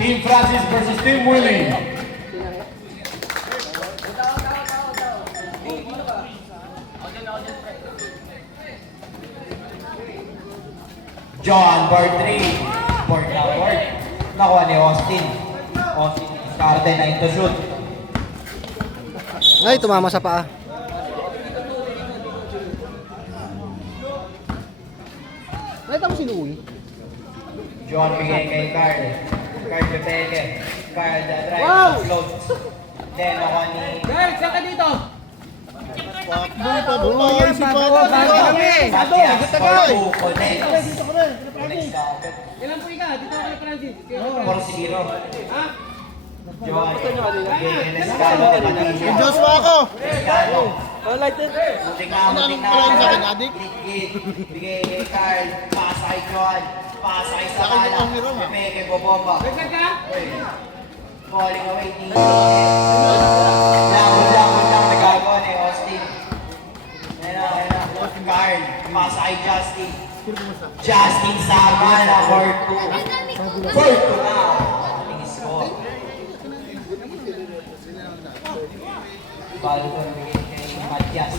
Team Francis versus Team Willie. John, board 3. Board na board. Nakuha ni Austin. Austin, starte na into shoot. Ay, tumama sa paa. Nakita mo si Louie? John, bigay kay Carl. Carl Pepeke. Carl, the drive. Wow! Float. Then, nakuha ni... Guys, saan ka dito? Buhay si Papa. Matias, for 2, connect. Connect ka. Ilan po ka? Dito ako kay Francis. 4-0. Ha? John, bigay kay Lescano. Diyos mo ako. Lescano. Lighted. Muntik na. Bigay kay Carl. Pasa kay John. Pasa kay Sakala. Pepeke, bobomba. Saan ka? Falling away, team. Lang, nagagawa ni Austin. Ayan na. Carl, pasa kay Justin. Justin Samala, 4-2. 4-2 na. Ating score. Balo ko bigay kay Matias.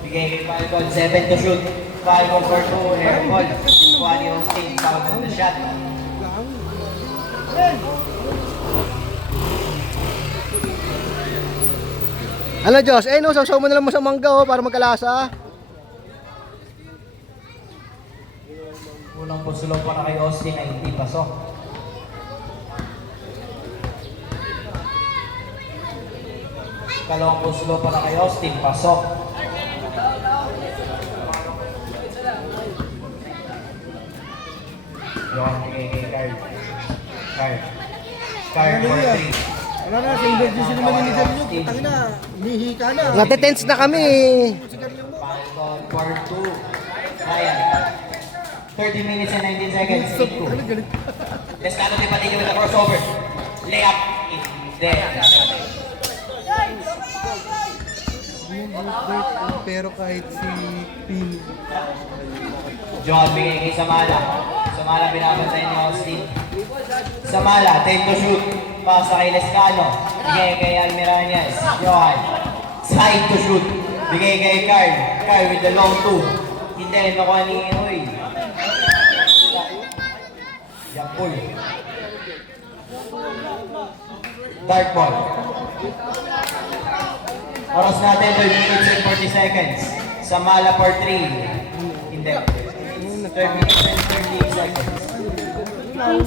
Bigay kay Falcon, 7 to shoot. Falcon for 2, airball. Kuha ni Austin, Falcon na shot. Ano, Diyos? Eh, no, sausaw mo na lang mo sa mangga, oh, para magkalasa. Unang pusulong para kay Austin ay hindi pasok. Kalawang pusulong para kay Austin, pasok. Yung bigay kay Carl. Carl for 3. Wala na, sa emergency naman yung leader nyo. Putang na, lihi ka na. Nate-tense na kami. Falcon for 2. Ryan. 30 minutes and 19 seconds. 8-2. Lescano de Padilla with the crossover. Layup. Hindi. Pero kahit si Pin. John bigay kay Samala. Samala binabantay ni Austin. Samala, 10 to shoot. Pasa kay Lescano. Bigay kay Almiranias. Johan. Side to shoot. Bigay kay Carl. Carl with the long 2. Hindi, nakuha ni Inoy. Yapul. Dark ball. Oras natin, 12 minutes and 40 seconds. Samala for 3. Hindi. 30 minutes and 30 seconds.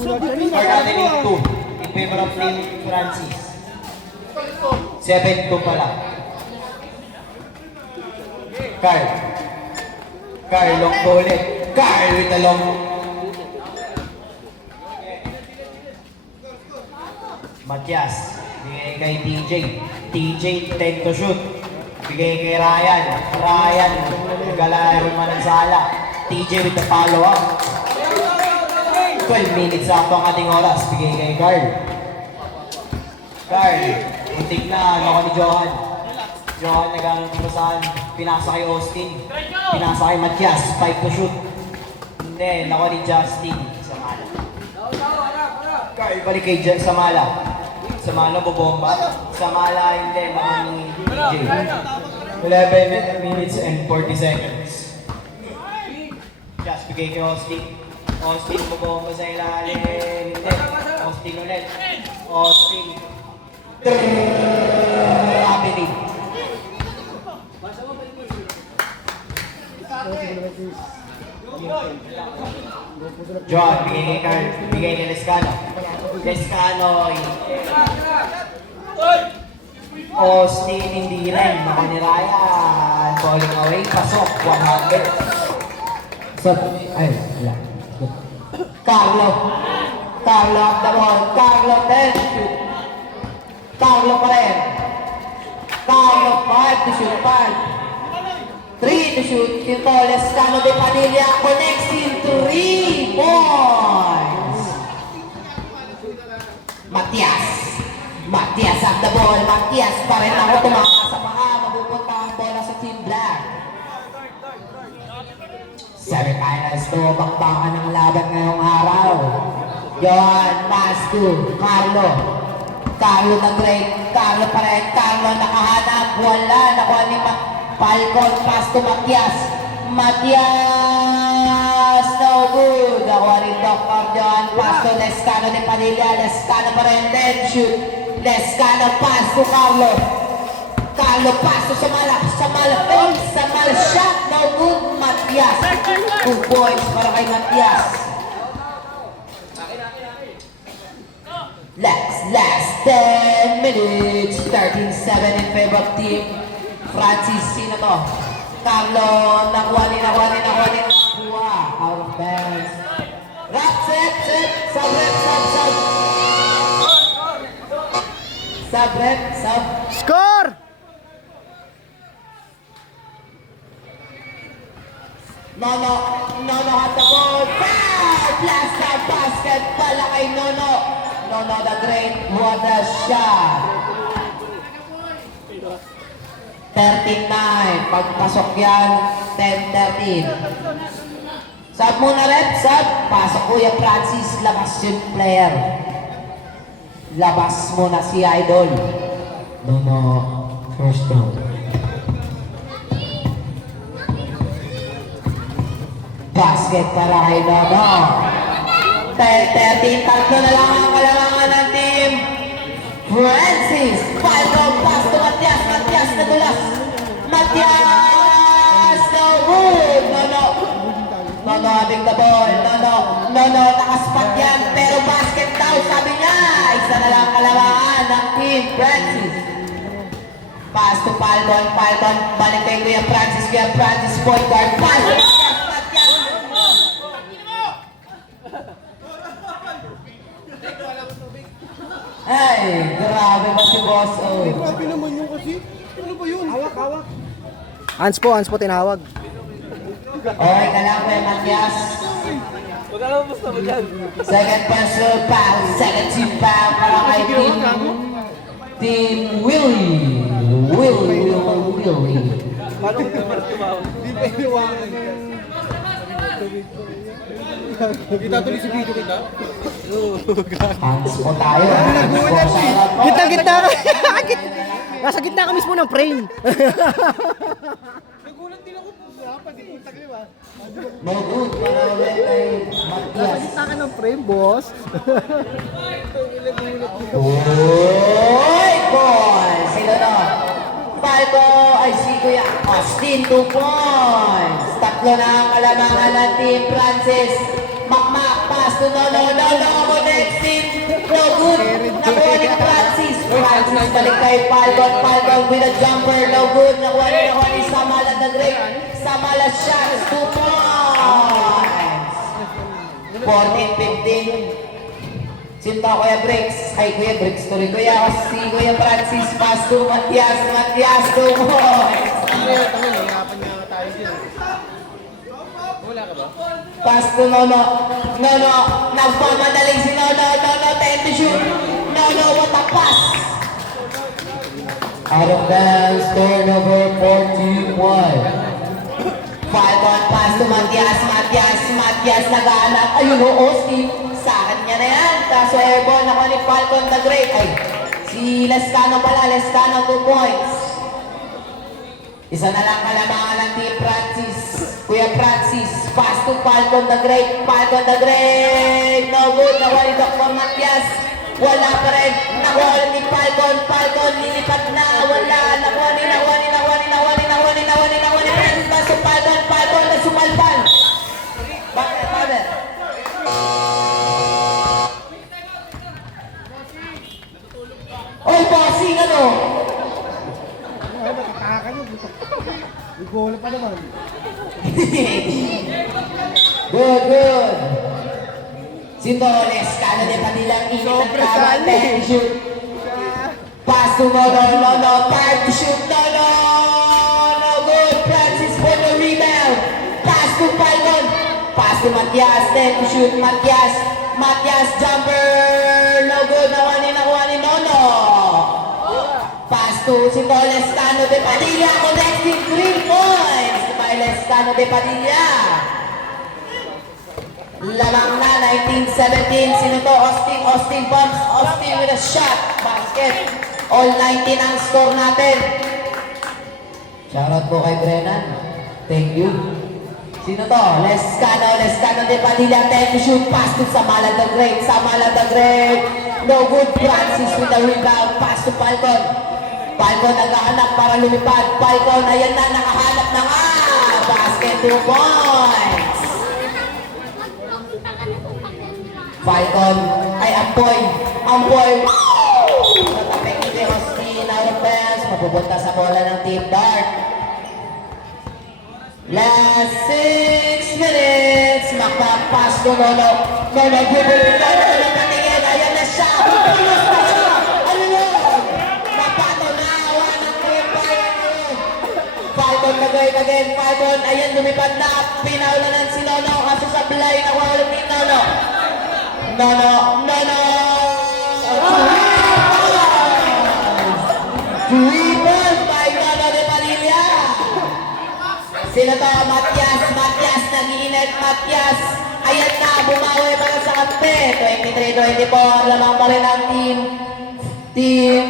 Score natin in 2. In favor of Team Francis. 7-2 pala. Carl. Carl, long ball ulit. Carl with the long. Matias. Bigay kay TJ. TJ, 10 to shoot. Bigay kay Ryan. Ryan, nagalayo man ang sala. TJ with the follow-up. 12 minutes sakto ang ating oras. Bigay kay Carl. Carl, muntik na. Ano ni Johan? Johan nagamit mo saan? Pinasa kay Austin. Pinasa kay Matias. 5 to shoot. Hindi, nako ni Justin. Samala. Carl, balik kay Samala. Samala bobomba. Samala hindi, nako ni TJ. 11 minutes and 40 seconds. Just bigay kay Austin. Austin bobomba sa ilalim. Hindi. Austin ulit. Austin. Happening. John, bigay kay Carl. Bigay kay Lescano. Lescano. Austin, hindi rin. Makanirayan. Falling away. Pasok. 100. So, ay, wala. Carlo. Carlo at the ball. Carlo 10 to shoot. Carlo pa rin. Carlo 5 to shoot. 3 to shoot. Ito, Lescano de Padilla connects in 3 points. Matias. Matias at the ball. Matias pa rin ako tumama sa paa. Mapupunta ang bola sa Team Black. Semifinals to, bakbakan ng laban ngayong araw. Yon, pass to Carlo. Carlo na great. Carlo pa rin. Carlo nakahanap. Wala. Nakuha ni Falcon. Pass to Matias. Matias! No good. Nakuha ni Doc Cardion. Pass to Lescano de Padilla. Lescano pa rin. Then shoot. Lescano pass to Carlo. Carlo pass to Samala. Samala shot. No good. Matias. 2 points para kay Matias. Last 10 minutes. 13-7 in favor of team Francis. Sino to? Carlo. Nakuha. Out of bounds. Rap, set. Sub. Score! Nono had the ball. Foul! Blast out basket pala kay Nono. Nono the great. What a shot. 13-9. Pagpasok yan, 10-13. Sub muna rin, sub. Pasok Kuya Francis, labas yung player. Labas muna si Idol. Nono, first down. Basket para kay Nono. 13, tatlo na lang ang kailangan ng team Francis. Falcon pass to Matias. Matias nadulas. Matias! No good! Nono having the ball. Nono nakaspat yan. Pero basket daw, sabi niya. Isa na lang kalamangan ng team Francis. Pass to Falcon. Balik kay Kuya Francis. Point guard. Pass to Matias. Ay, grabe ba si Boss O? Grabe naman yun kasi. Ano ba yun? Hawak. Hands po tinawag. Okay ka lang, Kuya Matias. Second personal foul, second team foul para kay Team Willie. Willie. Di ba iniwanan yan? Kita tuloy si video kita. Hands po tayo. Gitna ka. Nasa gitna ka mismo ng frame. Nagulat din ako po. Dapat, di punta kayo ba? No good para ulit kay Nasa Matias. gitna ka ng frame, boss. Oy, boy! Sino to? Falco, ay si Kuya Austin, 2 points. Tatlo na ang kalamangan ng Team Francis. Makmak, pass to Nono ako next team. No good. Nakuha ni Francis. Francis balik kay Falcon with a jumper. No good. Nakuha ni Samala the Great. Samala shots, 2 points. 14-15. Sinta Kuya Briggs. Ay, Kuya Briggs tuloy. Si Kuya Francis, pass to Matias, 2 points. Hirapan nga tayo dyan. Wala ka ba? Pass to Nono. Nagpamadaling si Nono. Time to shoot. Nono, what a pass. Out of bounds, turnover 41. Falcon, pass to Matias, nag-aanap. Ayun o, Austin. Sa akin niya na yan. Kaso airborne ako ni Falcon the Great. Ay, si Lescano pala. 2 points. Isa na lang kalamangan ng Team Francis. Kuya Francis, pass to Falcon the Great. No good. Nakuha ni Dr. Matias. Wala pa rin. Nakuha ni Falcon. Lilipat na. Wala. Nakuha ni Francis. Pass to Falcon. Nasumalpan. Bakit? Oy, bossing ano? Ay, matataka nyo. May goal pa naman. Good. Sintoles, Lescano de Padilla, init ang tama, ten shoot. Pass to Nono, time to shoot, Nono, no good, Francis for the rebound. Pass to Falcon, pass to Matias, ten to shoot, Matias jumper, no good, nakuha ni Nono. Pass to Lescano de Padilla, connecting 3 points by Lescano de Padilla. Lamang na, 19-17. Sino to? Austin. Austin bumps. Austin with a shot. Basket. All 19 ang score natin. Shoutout po kay Brennan. Thank you. Sino to? Lescano. Lescano de Padilla. Take to shoot. Pass to Samala the Great. Samala the Great. No good. Francis with the rebound. Pass to Falcon. Falcon naghahanap para lumipad. Falcon, ayan na. Nakahanap na nga. Basket 2 points. Falcon. Ay, Ampoy. Ampoy. Natapik ni Austin. Out of bounds. Mapupunta sa bola ng Team Dark. Last 6 minutes. Makapass to Nono. Nono, bubulong na. Nono, patingin. Ayan na siya. Pupulos na siya. Ano yun? Napato na. Awa ng Team Dark. Falcon again. Falcon. Ayan, lumipad na. Pinaulanan si Nono. Kaso sa blay. Nakuha ulit ni Nono. Nono. Nono. Dribble by Nono de Padilla. Sino to? Matias. Matias. Nag-iinit. Matias. Ayan na. Bumawi para sa kampe. 23-24. Lamang pa rin ang Team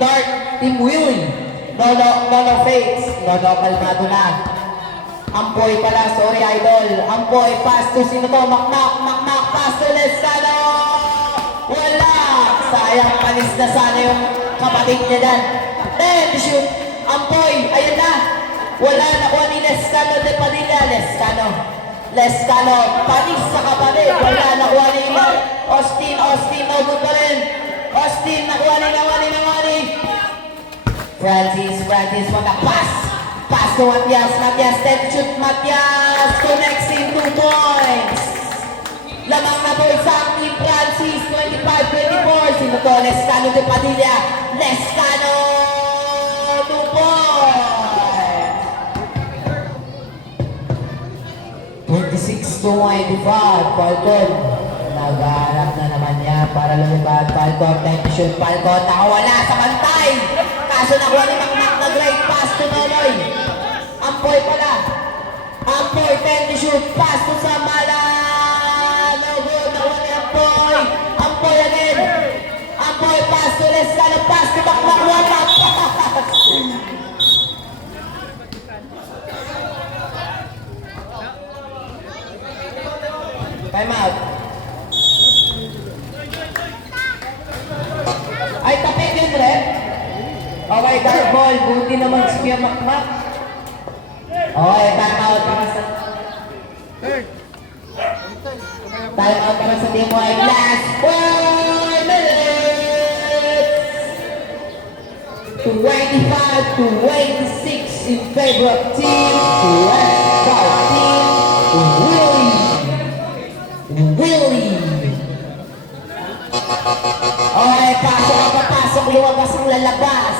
Dark. Team Willie. Nono fakes. Nono kalmado na. Ampoy pala. Sorry, idol. Ampoy. Pass to sino to? Makmak. Pass to Lescano. Wala. Sayang, panis na sana yung kapatid niya dyan. Then, shoot. Ampoy. Ayan na. Wala. Nakuha ni Lescano de Padilla. Lescano. Panis sa kapatid. Wala. Nakuha ni Austin. No good pa rin. Austin. Nakuha ni Nawani. Francis. Pass to Matias. Step shoot. Matias. Connects in 2 points. Lamang na po isang Team Francis. 25-24. Sino to? Lescano de Padilla. Lescano. 2 points. 26-25. Falcon. Nagharap na naman niya para lumipad. Falcon. Time to shoot. Falcon. Nakawala sa bantay. Kaso nakuha ni Makmak na great pass to Nonoy. Ampoy pala. Ampoy. Time to shoot. Pass to Samala. No good. Nakuha ni Ampoy. Ampoy again. Ampoy. Pass to Lescano. Pass to Makmak. Wala. Pass. Time out. Ay, tapik yun, Rep. Okay, dark ball. Buti naman si Makmak. Okay, time out para sa... Time out para sa Team White. Last 4 minutes! 25-26 in favor of Team Red Dark. Team Willie. Okay, papasok, lumabas ang lalabas.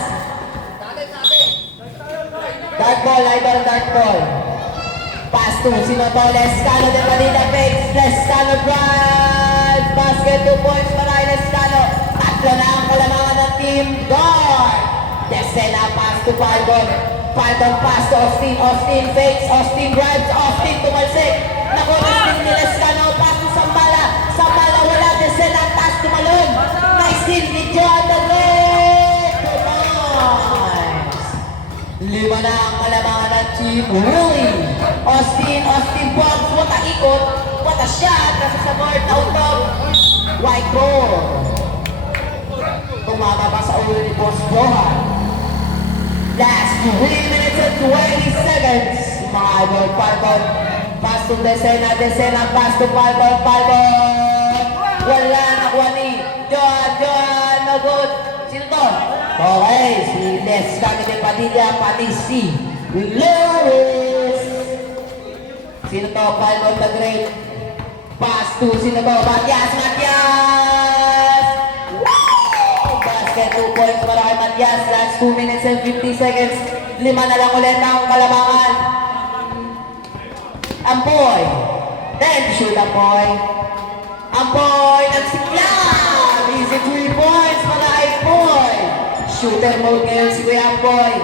Dark ball, idol, dark ball. Pass to, sino to? Lescano de Padilla fakes. Lescano drive. Basket, 2 points para Lescano. Tatlo na ang kalamangan ng Team Guard. Desena, pass to Falcon. Falcon pass to Austin. Austin fakes. Austin drives. Austin tumalsik. Nakuha ni Lescano. Pass to Samala. Samala wala. Desena, pass to Malone. Nice steal ni John the Great. 2 points. 5 na ang kalamangan ng Team Willie. Austin bombs. What a ikot. What a shot. Kasi sa board na utog. White ball. Tumama pa sa ulo ni Boss Johan. Last 3 minutes and 20 seconds. Mga idol, Falcon. Pass to Desena, pass to Falcon. Wala, nakuha ni Johan, no good. Sino to? Okay, si Lescano de Padilla, pati si Lewis. Sino to? Falcon the Great. Pass to, sino to? Matias. Basket, 2 points para kay Matias. Last 2 minutes and 50 seconds. 5 na lang ulit ang kalamangan. Ampoy. Then shoot Ampoy. Ampoy nagsiklan. Easy 3 points para kay Ampoy. Shooter mode ngayon si Kuya Ampoy.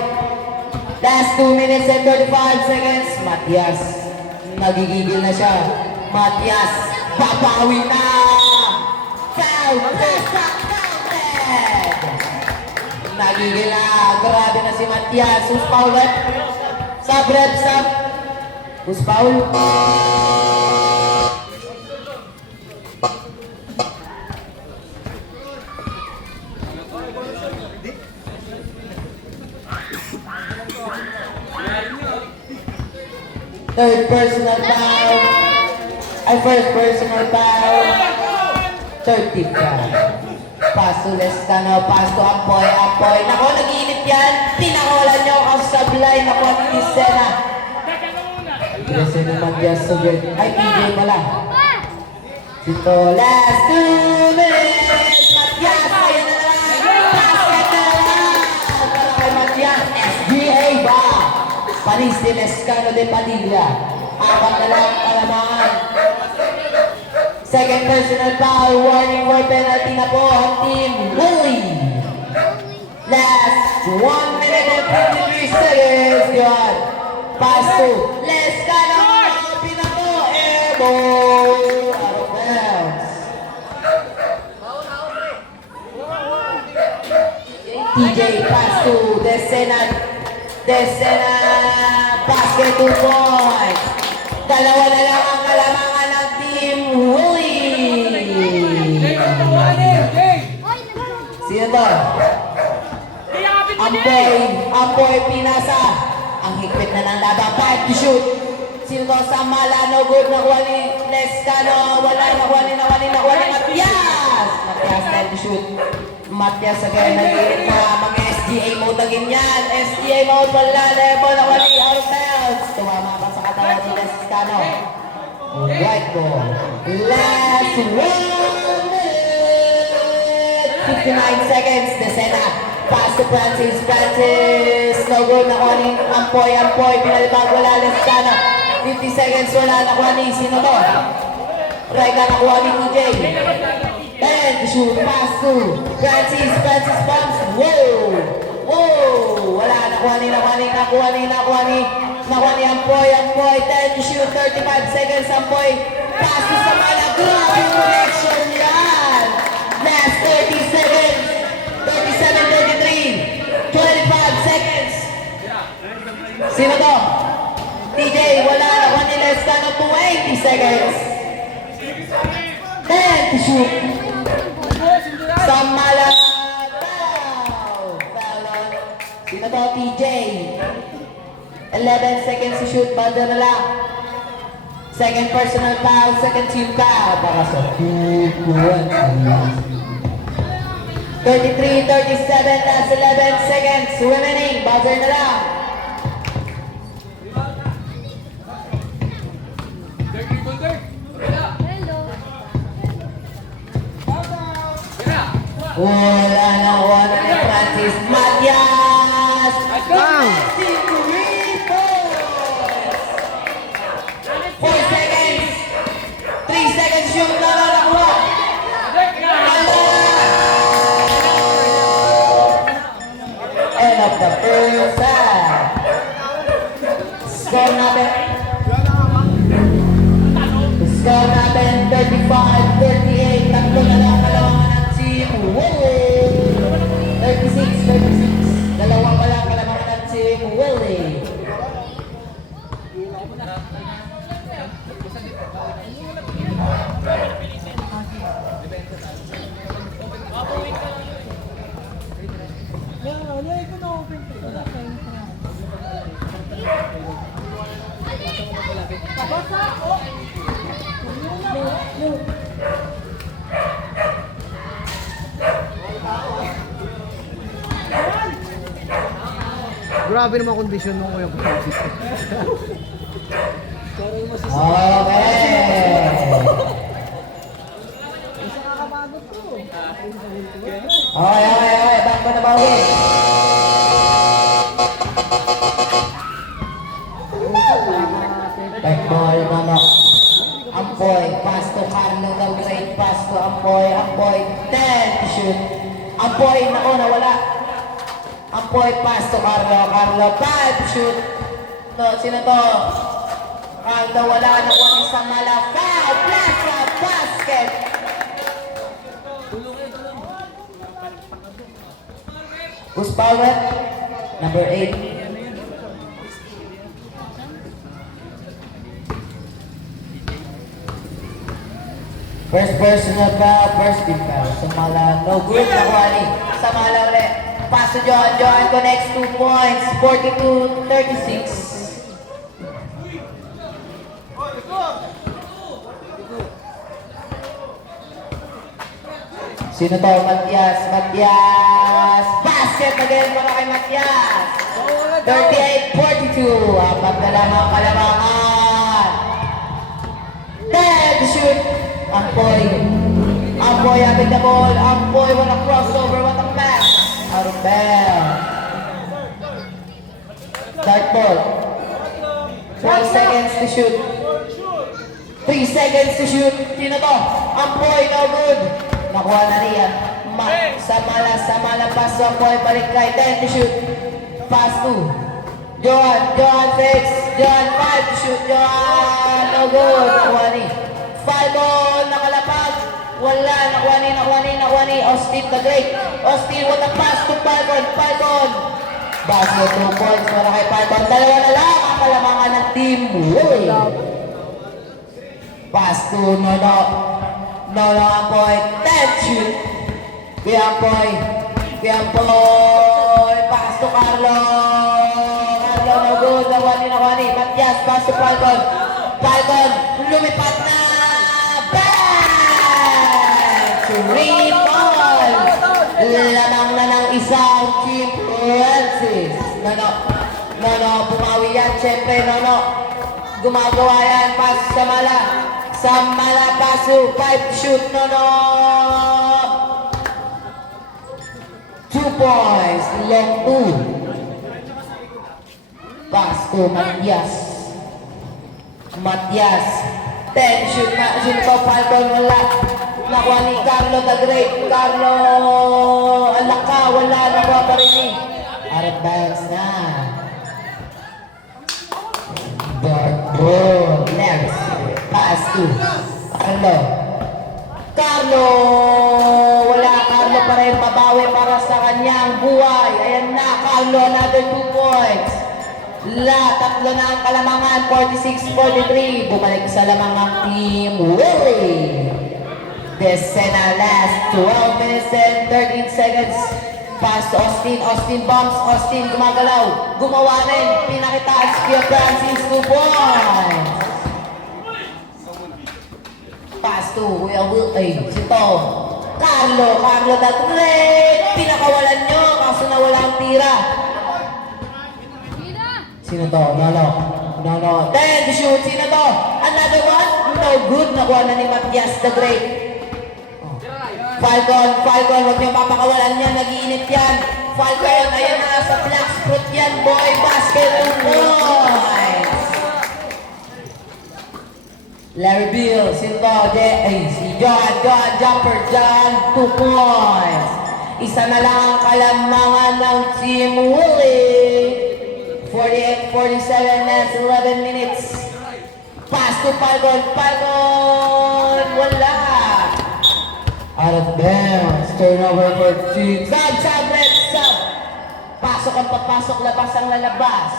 Last 2 minutes and 35 seconds. Matias. Nagigigil na siya. Matias, babawi na! Foul! Counted! Nagigila, grabe na si Matias. Who's foul, rep? Sub, rep, sub. Who's foul? Third personal foul. Ay, first personal foul. Third tip foul. Pass to Lescano, pass to Ampoy, Ampoy. Nako, nag-iinit yan. Pinakulan niyo ako sa sablay. Nako, ni Lisena. Lisena Matias Soviet. Ay, PJ pala. Sito, last 2 minutes. Matias, ayun na lang. Basket na lang. Para kay Matias, SGA ba? Panis de Lescano de Padilla. Apat na lang kalamangan. Second personal foul, warning for penalty na po ang team Lily. Last 1 minute and 53 seconds. Yun. Pass to Lescano. Pinapo. Airball. Out of bounds. TJ pass to Desena. Desena. Basket 2 points. Dalawa na lang ang kalamangan ng team Willie. Sino to? Ampoy, Pinasa. Ang higpit na ng laban. 5 to shoot. Sino to? Samala, no good. Nakuha ni Lescano. Wala, nakuha ni Matias. Matias, 10 to shoot. Matias again, nag-iit na. Mag-SGA mode agin yan. SGA mode, wala. Level, nakuha ni out of bounds. Tumama pa sa katawan ni Lescano. White ball. Last 1 minute. 59 seconds. Desena. Pass to Francis. Francis. No good. Nakuha ni Ampoy. Pinalibag. Wala. Lescano. 50 seconds. Wala. Nakuha ni sino to? Rega. Nakuha ni TJ. And shoot. Pass to Francis. Francis pumps. Whoa. Wala. Nakuha ni Ampoy. 10 to shoot. 35 seconds. Ampoy. Pass to Samala. Grabe yung connection yan. Last 30 seconds. 37, 33. 25 seconds. Sino to? TJ. Wala. Nakuha ni Lescano. 20 seconds. 10 to shoot. Samala. Foul on. Sino to? TJ. 11 seconds to shoot, banda na lang. Second personal foul, second team foul. Baka sa 33, 37, that's 11 seconds remaining. Buzzer na lang. Wala na ni Francis Matias. Bang! 4 seconds. 3 seconds shoot na nakakuha. End of the first half. Score natin 35-38. Tatlo na lang kalamangan ng team Willie. 36. Dalawa pa lang kalamangan ng team Willie. Grabe naman kondisyon mo Kuya Francis. Okay. Back ko na bawi. Back ball, manok. Ampoy, pass to Carlo, the great pass to Ampoy. 10 to shoot. Ampoy, nako, nawala. Ampoy, pass to Carlo, 5 to shoot. No, sino to? Carlo, wala. Nakuha ni Samala. Foul! Plaza Basket. Who's power? Number 8. First personal foul, first team foul. Samala, no good. Nakuha Samala ulit. Pass to John. John connects 2 points. 42-36. Sino to? Matias. Matias. Basket again para kay Matias. 38-42. Apat na lang ang kalamangan. Dead shoot. Ampoy. Ampoy having the ball. Ampoy, what a crossover, what a pass. Out of bounds. Start ball. 12 seconds to shoot. 3 seconds to shoot. Sino to? Ampoy, no good. Nakuha na niya. Samala, pass to Ampoy, balik kay 10 to shoot. Pass to John, 6. John, 5 to shoot. John, no good. Nakuha ni. 5 ball, nakalapag. Wala, nakuha ni. Austin the Great. Austin, what a pass to Falcon. Basket, 2 points para kay Falcon. Dalawa na lang ang kalamangan ng team. Uy! Pass to Nono. Nono ang point. 10 shoot. Kaya Ampoy. Pass to Carlo. Carlo, no good. Nakuha ni. Matias, pass to Falcon. Falcon, lumipat na. 3 points! Lamang na ng isang Team Francis. Nono, bumawi yan. Siyempre, Nono. Gumagawa yan. Pass sa Mala. Paso. 5 shoot, Nono. 2 points. Long 2. Pass to Matias. 10 shoot na. Sino to? Falcon, wala. Nakuha ni Carlo the Great. Carlo, alaka, wala. Nakuha pa rin ni. Out of bounds na. Dark ball. Next. Pass to Carlo, wala. Carlo pa rin mabawi para sa kanyang buhay. Ayan na, Carlo, another 2 points. Tatlo na ang kalamangan. 46-43. Bumalik sa lamangang team Willie. This and last 12 minutes and 13 seconds. Pass to Austin. Austin bumps. Austin gumagalaw. Gumawa rin. Pinakitaan si Pia Francis. 2 points. Pass to Sito. Carlo the Great. Pinakawalan nyo. Kaso nawala ang tira. Sino to? No. 10 to shoot. Sino to? Another one? No good. Nakuha na ni Matias the Great. Falcon, huwag niyo papakawalan yan, nag-iinit yan. Falcon, ayan na, sa flax fruit yan, boy, basket, 2 points. Larry Bill, si John, jumper, John, 2 points. Isa na lang ang kalamangan ng Team Willie. 48-47 minutes, 11 minutes. Pass to Falcon, wala. Out of bounds. Turnover for team. Sub. Pasok ang papasok, labas ang lalabas.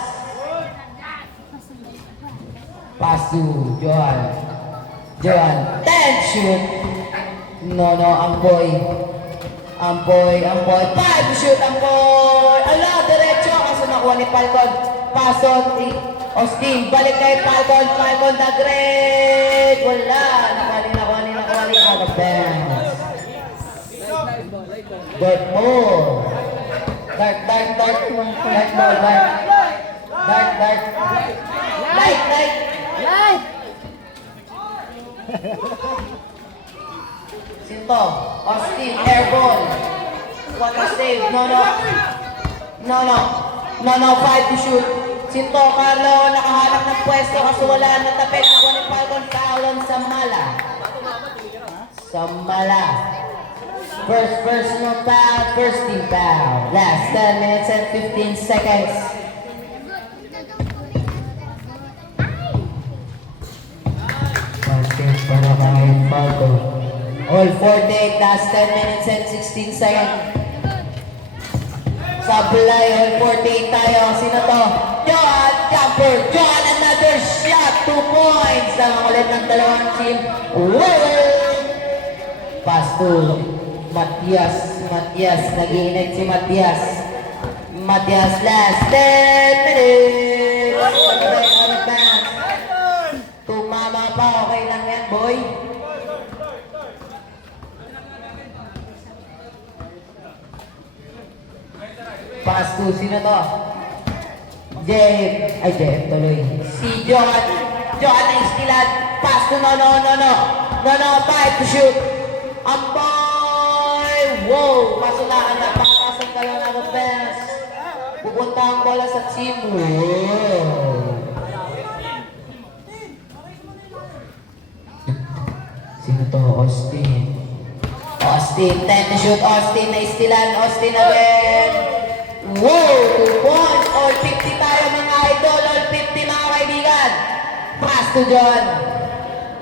Pass to Johan. 10 shoot. No, Ampoy. 5 shoot, Ampoy. Ala, diretso. Kaso nakuha ni Falcon. Pasok ni Austin. Balik kay Falcon. The Great. Wala. Nakuha ni. Out of bounds. Dark ball. Light. Sinto, Austin, air ball. What a save. No, 5 to shoot. Sinto, Carlo, nakahanap ng pwesto kasi wala na tapet. Nakuha ni Falcon, foul on Samala. First personal foul, first team foul. Last 10 minutes and 15 seconds. Basket para Marco. All 48, last 10 minutes and 16 seconds. Sablay, all 48 tayo. Sino to? John, jumper. John, another shot. 2 points. Ang ulit ng dalawang team. Woo! Pass to Matias. Matias, nag-iinit si Matias. Matias, last 10 minutes. Tumama pa, okay lang yan, boy. Pass to, sino to? Jeff tuloy. Si John. John na istilan. Pass to, no, 5 to shoot. Ang boy! Wow! Pasulaan na, pakasang kayo ng offense. Pupunta ang bola sa team. Wow! Sino to? Austin. Austin, 10 to shoot. Austin na istilan. Austin again. Wow! 2 points. All 50 tayo mga idol. All 50 mga kaibigan. Pass to John.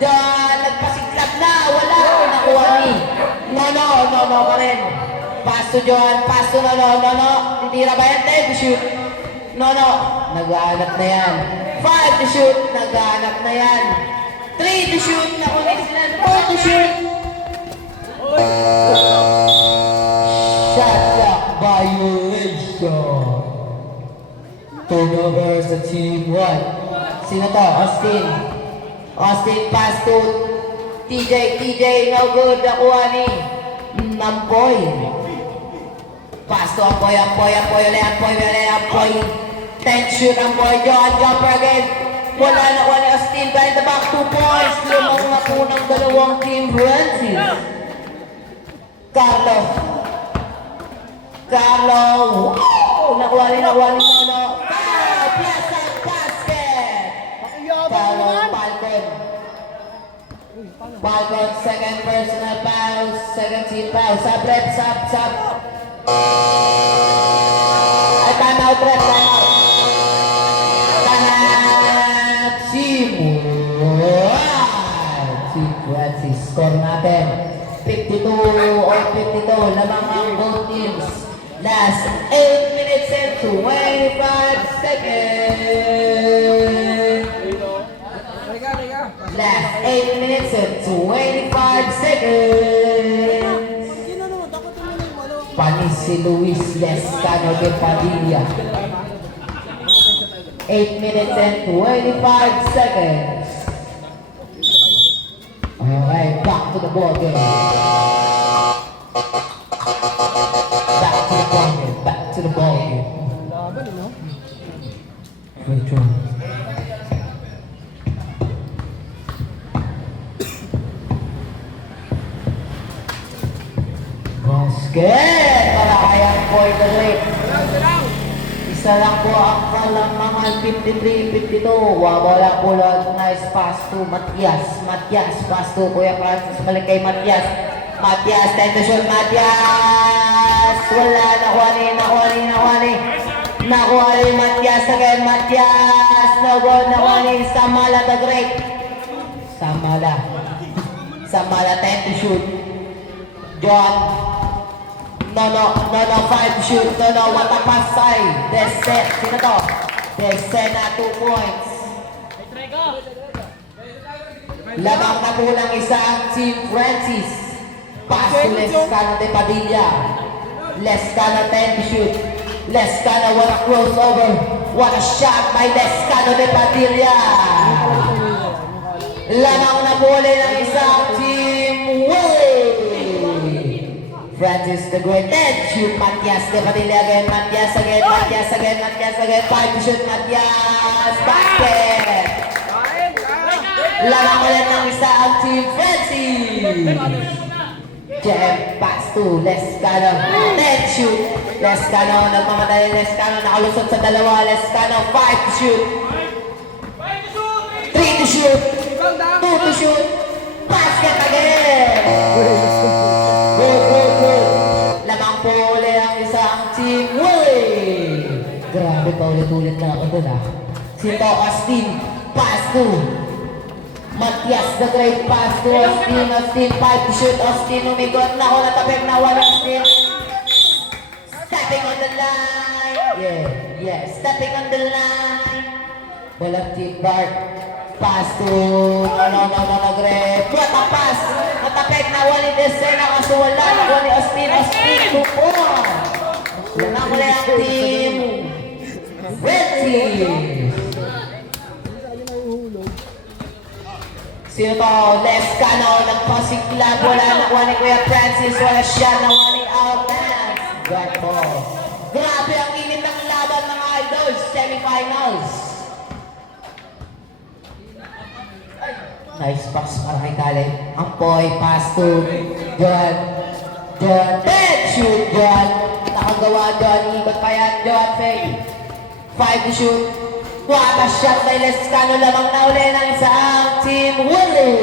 John, nagpasiklap na. Wala. Nakuha ni. No pa rin. Pass to John. Pass to no. Titira ba yan? 10 to shoot. No. Naghahanap na yan. 5 to shoot. Naghahanap na yan. 3 to shoot. Nakuha sila. 4 to shoot. Shot clock violation. Turnover sa team 1. Sino to? Austin. Austin pass to TJ, no good. Nakuha ni Ampoy. Pass to Ampoy. 10 shoot Ampoy. John, jumper again. Wala nakuha ni Austin. Behind the back, 2 points. Lumang na po ng dalawang team. Francis. Carlo. Wow! Nakuha ni Nono. Plus ang basket. Carlo Falcon. Falcon, second personal foul. Second team foul. Sub. Ay, time out. Team 1. Team Francis. Score natin. 52 or 52. Lamang ang both teams. Last 8 minutes and 25 seconds. Last 8 minutes and 25 seconds. Panis si Luis Lescano de Padilla. 8 minutes and 25 seconds. Alright, back to the ball game. Back to the ball game. Great job. Basket! Malakayang point the rate. Isa lang po ang kalamangan, 53-52. Wala po lang. Nice pass to Matias. Pass to Kuya Francis. Balik kay Matias. 10 to shoot. Matias! Wala. Nakuha ni Matias again. Matias! No good. Nakuha ni Samala the Great. Samala 10 to shoot. John. No, 5 to shoot. No, what a pass side. Deset. Sino to? Deset na 2 points. Labang na po lang isa ang Team Francis. Pass to Lescano de Padilla. Lescano 10 to shoot. Lescano, what a crossover. What a shot by Lescano de Padilla. Labang na po lang isa ang Team Francis the Great. Shoot Matias de Padilla again. Matias again. 5 to shoot. Matias. Basket. Lamang ulit ng isa ang Team Francis. Jeff pass to Lescano. 10 shoot. Lescano. Nagmamadali Lescano. Nakalusot sa dalawa. Lescano. 5 to shoot. 3 to shoot. 2 to shoot. Basket again. Good. Lamang po ulit ang isang team. Grabe pa ulit na ako doon ah. Sito Austin. Pass to Matias, the great pass to Austin. Austin, 5 to shoot. Austin, umigot na ako. Natapik na 1 Austin. Stepping on the line. Yeah. Stepping on the line. Walang team Bart. Pass to... No, great. What a pass. Natapik na 1 in Desena. Kaso wala na 1 ni Austin. Austin, 2 points. Yan ang muli ang team. Red team. Sino to? Lescano. Nagpasigla. Wala nakuha ni Kuya Francis. Wala siya. Nakuha ni Alman. Got ball. Grabe ang init ng laban ng Idols. Semifinals. Nice pass para kay Kale. Ampoy. Pass to John. Dead shoot. John. Nakagawa John. Ikot pa yan. John. Fake. 5 to shoot. What a shot by Lescano. Lamang na uli ng isang Team Willie.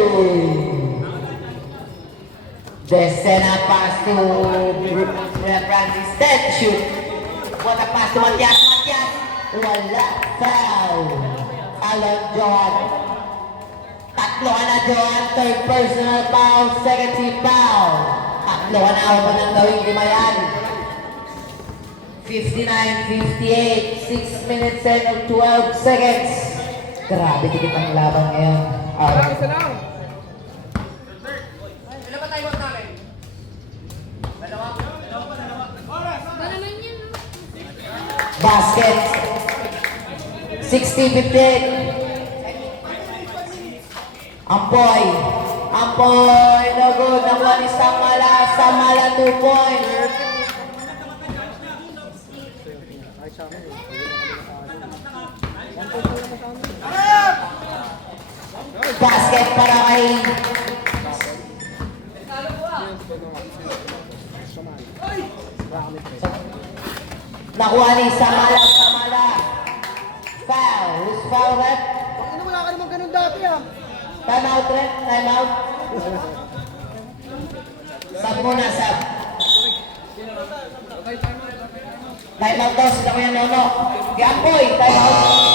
Desena pass to Francis. Dead shoot. What a pass to Matias. Wala. Foul. Alon John. Tatlo ka na John. Third personal foul. Second team foul. Tatlo ka na. Huwag mo nang gawing lima yan. 59-58, 6 minutes and 12 seconds. Grabe, dikit ang laban ngayon. Isa lang. Basket. 60-58. Ampoy. No good. Nakuha ni Samala. Samala 2 points. Basket para kay nakuha ni Samala. Foul. Who's foul rep? Ano, wala ka naman ganun dati ah. Time out rep. Time out. Sab muna, sab. Time out daw sila Kuya Nono. Gamboy, time out.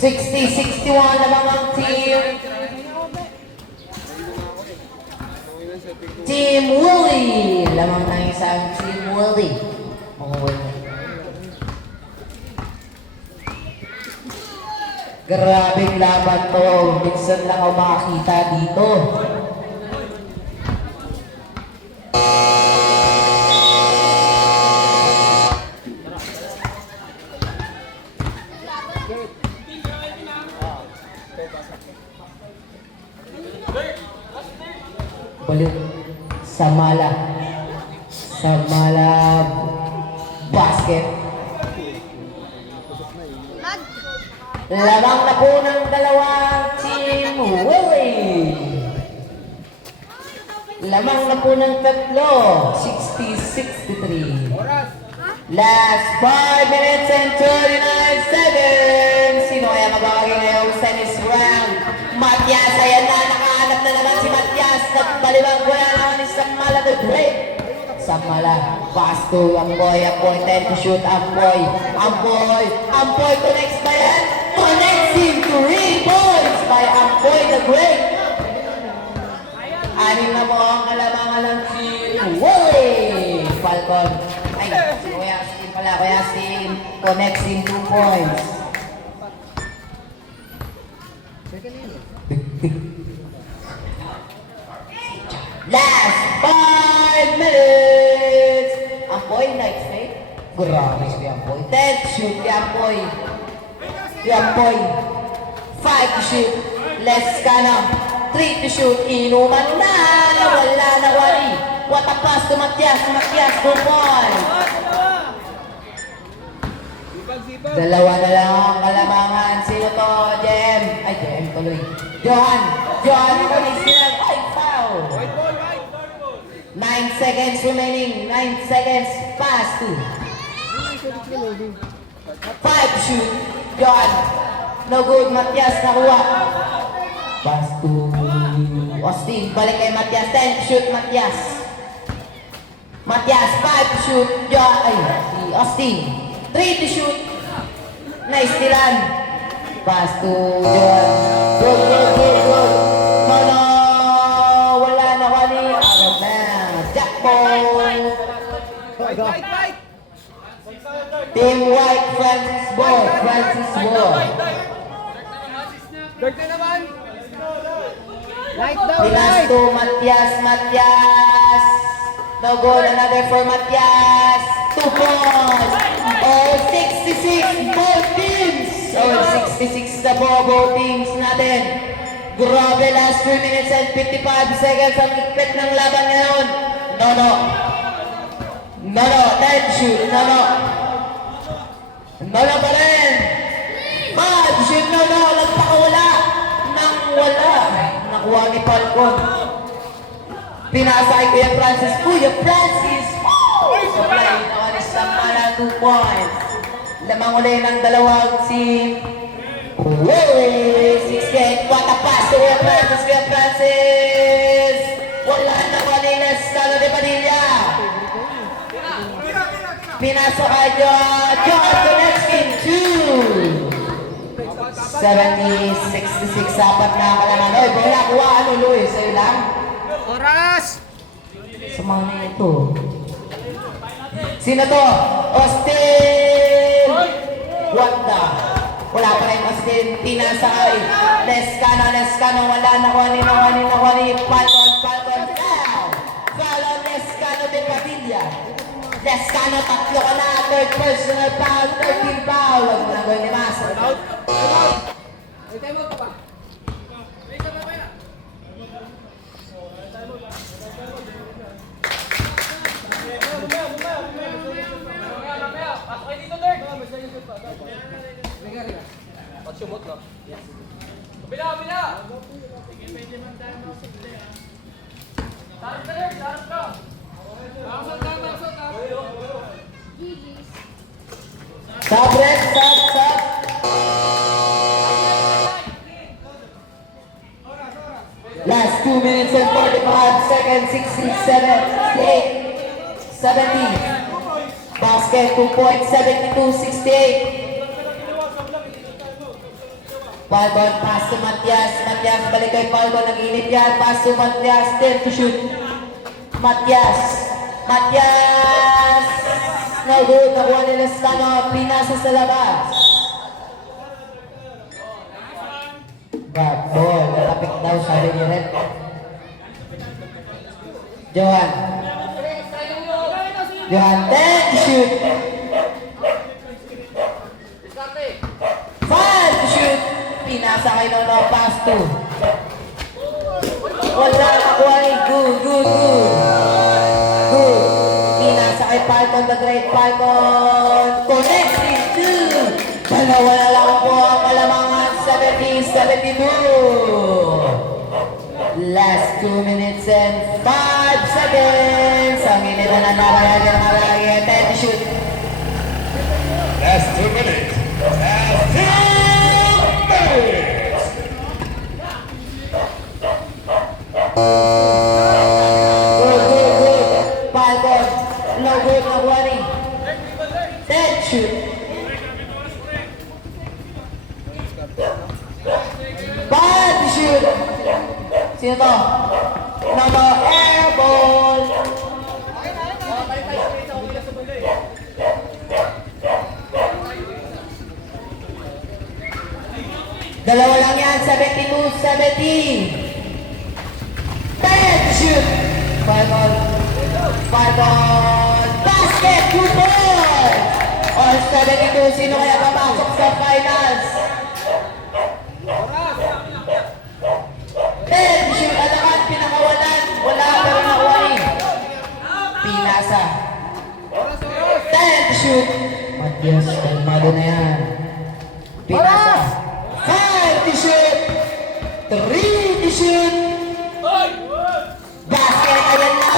60-61 lamang ang team. Team Willie. Lamang ng isang Team Willie. Grabing laban to. Minsan lang ako makakita dito. Balik Samala basket. Lamang na po ng dalawang Team Willie. Lamang na po ng tatlo. 60-63. Last 5 minutes and 39 seconds. Sino kaya mababagay ngayong tennis round? Matias, ayan na. Nakahanap na naman si Matias. Nagbaliwang wala naman ni Samala the Great. Samala, pass to Amboy. 10 to shoot. Amboy connects ba yan? Connecting 3 points by Amboy the Great. Anim na mo ang kalamangan ng Team Willie. Falcon. Ay, si Kuya Astin pala. Kuya Astin connecting 2 points. Last 5 minutes. Amboy, nice fake. Grabe si Amboy. 10 to shoot, Amboy. 5 to shoot. Lescano. 3 to shoot. Inuman na. Wala na wali. What a pass to Matias. 2 points. Dalawa na lang ang kalamangan. Sino to? JM. Ay, JM tuloy. Johan. Kunis nilang. Ay, foul. 9 seconds remaining. 9 seconds. Pass to 5 shoot. John. No good. Matias nakuha. Pass to Austin. Balik kay Matias. 10 shoot. Matias. 5 shoot. John. Ay, si Austin. 3 to shoot. Nice tiran. Pass to John. Good, good, good, good. No, no. Wala na kani. Out of bounds. Jack ball. Fight! Team White, Francis Ball. Francis Ball. Dirt na naman! Light daw, Pinas light. to Matias. Matias. No goal. Another for Matias. 2 points. All 66 both teams. All 66 na both teams natin. Grabe, last 3 minutes and 55 seconds ang ikpit ng laban ngayon. No. 10 shoot. No pa rin. 5 shoot. No. Nagpakawala. Nang wala. Nakuha ni Falcon. Pinasa kay Kuya Francis. Kuya Francis! Supply on isang para 2 points. Lamang ulit ng dalawang team. Woo! 68. What a pass to Kuya Francis. Kuya Francis! Wala na kanina sa de Padilla. Pinasa kay John. John to next team. 2. 70-66. Apat na kalaman. Oy, bola. Kuha. Ano, Luis? Sa'yo lang? Oras! Sa mga na ito. Sino to? Austin! What the? Wala pa rin Austin. Pinasakay. Lescano. Wala na kuha ni Falcon. Foul! Foul on Lescano de Padilla. Lescano, tatlo ka na. Third personal foul. 13 foul. Huwag mo na gawin ni Mas. Stop, Rex. Stop. Last 2 minutes and 45 seconds. 67, 68, 70. Basket 2 points. 72-68. Falcon, pass to Matias. Matias, balik kay Falcon. Nag-init yan. Pass to Matias. 10 to shoot. Matias. No good. Nakuha ni Lescano. Pinasa sa labas. Bad ball. Natapik daw, sabi ni Red. Johan. 10 to shoot. 5 to shoot. Pinasa kay Nono. Pass to. Wala nakuha ni Good. Pinasa kay Falcon, the great Falcon. Connecting to. Dalawa na lang po ang kalamangan. 70-72. Last 2 minutes and 5 seconds. Ang init na nabayagan ng Aragi. 10 to shoot. Last 2 minutes. Last 2 minutes. Good. Falcon. No good. No worry. 10 shoot. 5 shoot. Sino to? No. Air ball. Dalawa lang yan. 72-70. 10 shoot. Falcon. Basket. 2 points. All 72. Sino kaya papasok sa finals? 10 shoot. Alakan. Pinakawalan. Wala pero nakuha. Pinasa. 10 shoot. Matias. Kalmado na yan. Pinasa. 5 to shoot. 3 to shoot. Basket. Ayan na.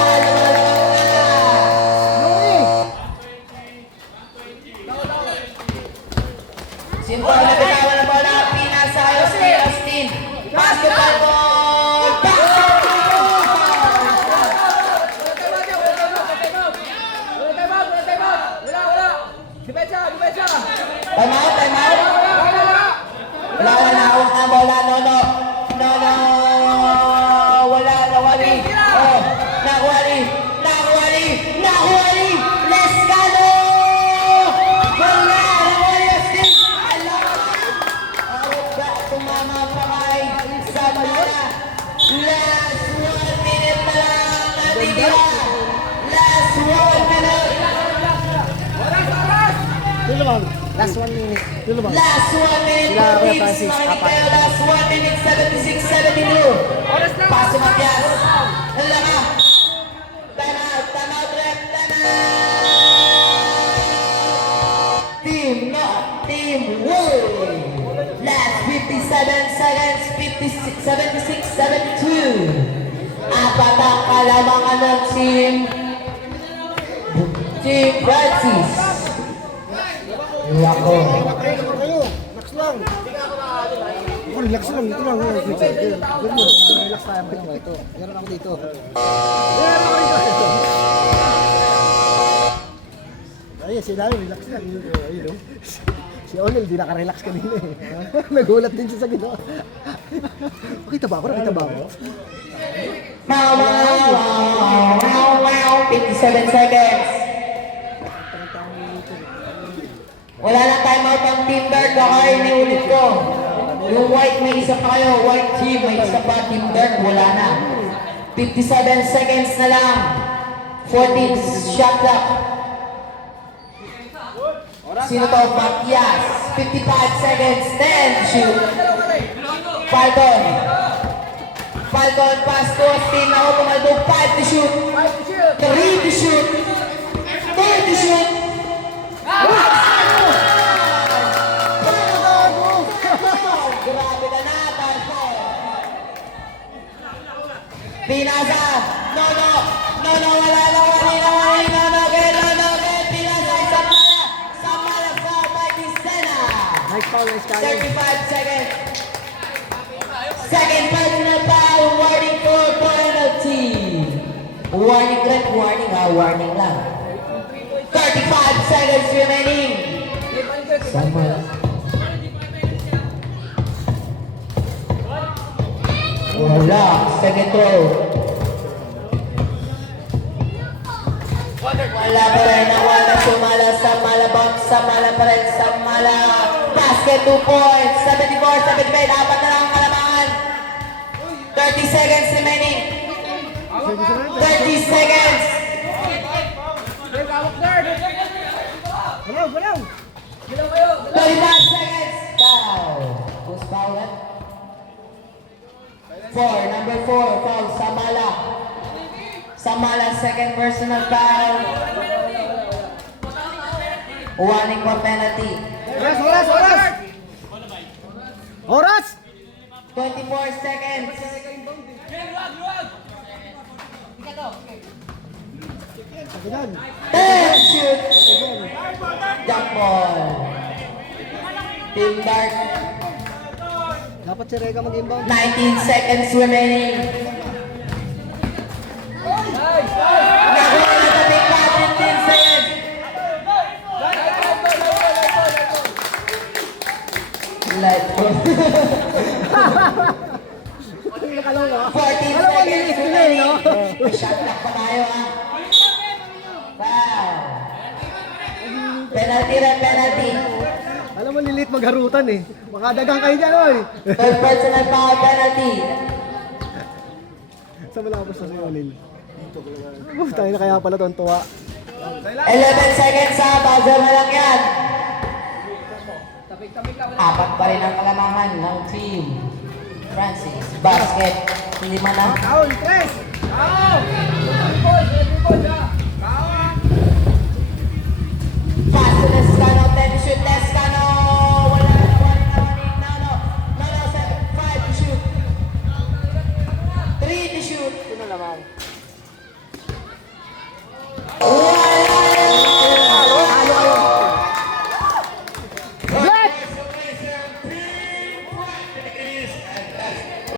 Sino ang nabitawan na bola? Pinasa kayo si Austin. Basketball ball. Wala! Depensa! Tama Sino bang? Last 1 minute. Sino bang? Last 1 minute Sila, for Kuya teams. Francis, Makinig apat. kayo. Last 1 minute, 76-72. Paso Matias. Dala ka. Time out, rep, time out. Team, no, team, win. Last 57 seconds, 76-72. Apat ang kalamangan ng Team Francis. Lako. Relax lang. Oh, relax lang. Ito lang. Relax tayo mo lang ito. Meron ako dito. Ay, si Dami, relax lang. Ayun, no? Si Onel, di naka-relax kanina eh. Nagulat din siya sa ginawa. Nakita ba ako? 57 seconds. Wala nang timeout ang Team Dark. Kakain ni ulit ko. Yung white may isa pa kayo. White team may isa pa. Team Dark wala na. 57 seconds na lang. 14 shot clock. Sino to? Matias. 55 seconds. 10 shoot. Falcon. Falcon pass to Austin. Ako tumalbog. 5 to shoot. 3 to shoot. 4 to shoot. Grabe ka na, Tarso. Pinasa. No, wala na, Pinasa, Samala, Mighty Sena. Nice foul, nice foul. 35 seconds. Second personal foul, warning for penalty. Warning red, warning lang. 35 seconds remaining. Samala. Wala, second throw. Wala pa rin, nawala, Samala bounce, Samala pa rin, Samala. Basket, 2 points, 74-75, apat na lang ang kalamangan. 30 seconds remaining. 30 seconds. Galaw! 35 seconds. Foul. Who's foul? 4, number 4, foul, Samala. Samala, second personal foul. Warning for penalty. Oras! 24 seconds. Ganyan. 10 shoot. Jump ball. Team Dark. Dapat si Rega mag-inbound. 19 seconds remaining. Nakuha na sa big pass, 15 seconds. Light go. 14 seconds remaining. Shot clock pa tayo ha. Foul. Penalty rin, penalty. Alam mo, lilit magharutan eh. Makadagang kayo dyan, oy. Third personal foul, penalty. Sa malapos na si Olin. Tayo na kaya pala tuwa. 11 seconds ha, buzzer na lang yan. Apat pa rin ang kalamangan ng team Francis. Basket, 5 na. Down, 3!